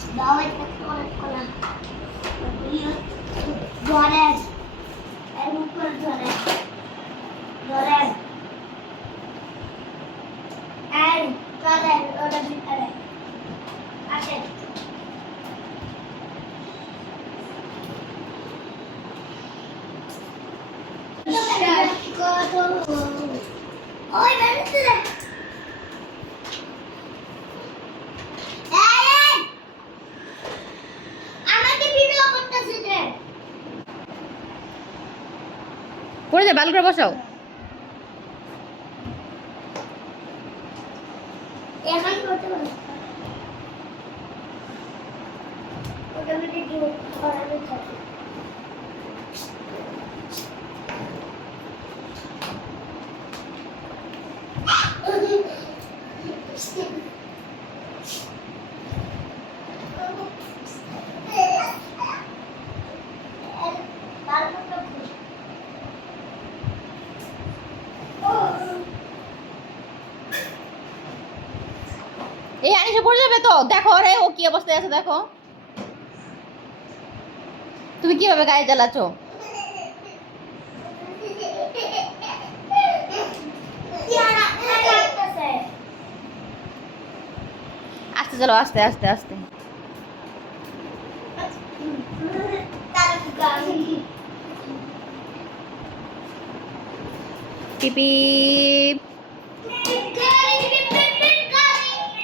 করে কলা জ্বরে এর করে জ্বরে জ্বরে আর জ্বরে ওটা ভিতরে আসে ওই বেরোতে এই যায় ভালো করে বসাও। এখন পড়ে যাবে তো? দেখো রে ও কি অবস্থায় আছে দেখো। তুমি কীভাবে গাড়ি চালাচ্ছ? আস্তে চলো আস্তে আস্তে আস্তে। টিপি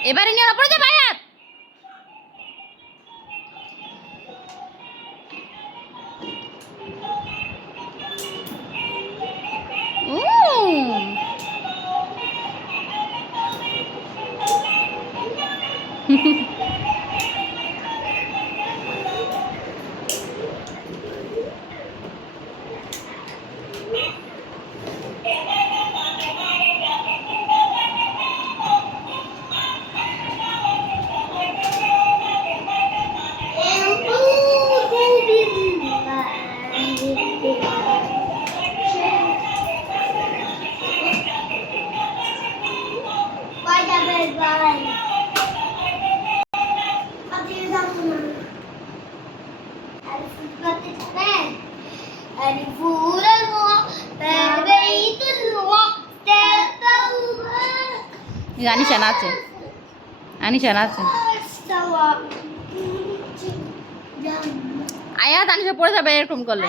এবারে নিয়ে ওরা যা যাবে আনিশা নাচে আনিশা নাচে আয়াত আনিশা পড়ে যাবে এরকম করলে।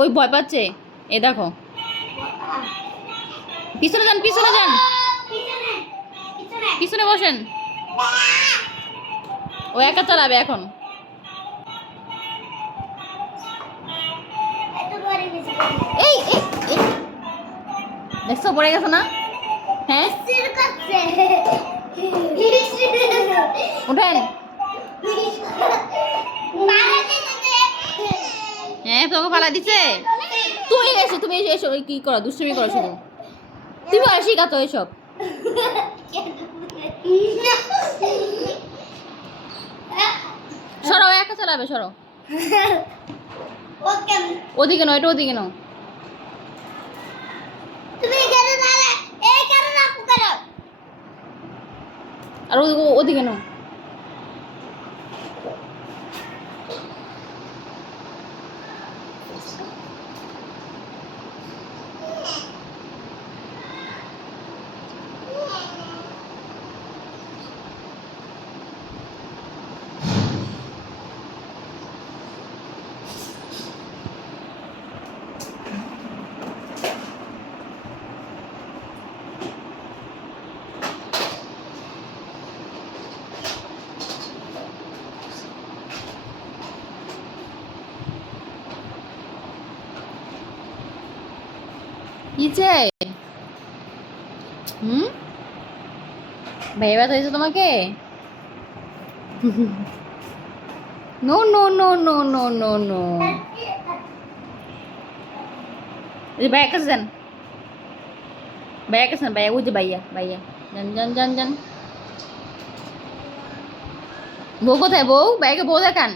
ওই ভয় পাচ্ছে? এ দেখো। পিছনে যান পিছনে যান। পিছনে বসেন। ও একা চালাবে এখন। দেখছ পড়ে গেছো না? হ্যাঁ? উঠেন। হ্যাঁ তোকে ফালা দিছে। তুমি এসো তুমি এসো কি করো দুষ্টুমি করো শুধু। তুমি আর শিখাতো এসব। সরো একা চালাবে সরো। ওদিকে নয় এটা ওদিকে নাও। আর ওদিকে ও- Thank নাও। কিছে হুম? ভাইয়া ব্যথা হয়েছে তোমাকে? No no no no no no no. ভাইয়া কাছে যান। ভাইয়া কাছে ভাইয়া ওই ভাইয়া ভাইয়া। যান যান যান যান। বউ কোথায়, বউ? ভাইয়াকে বউ দেখান।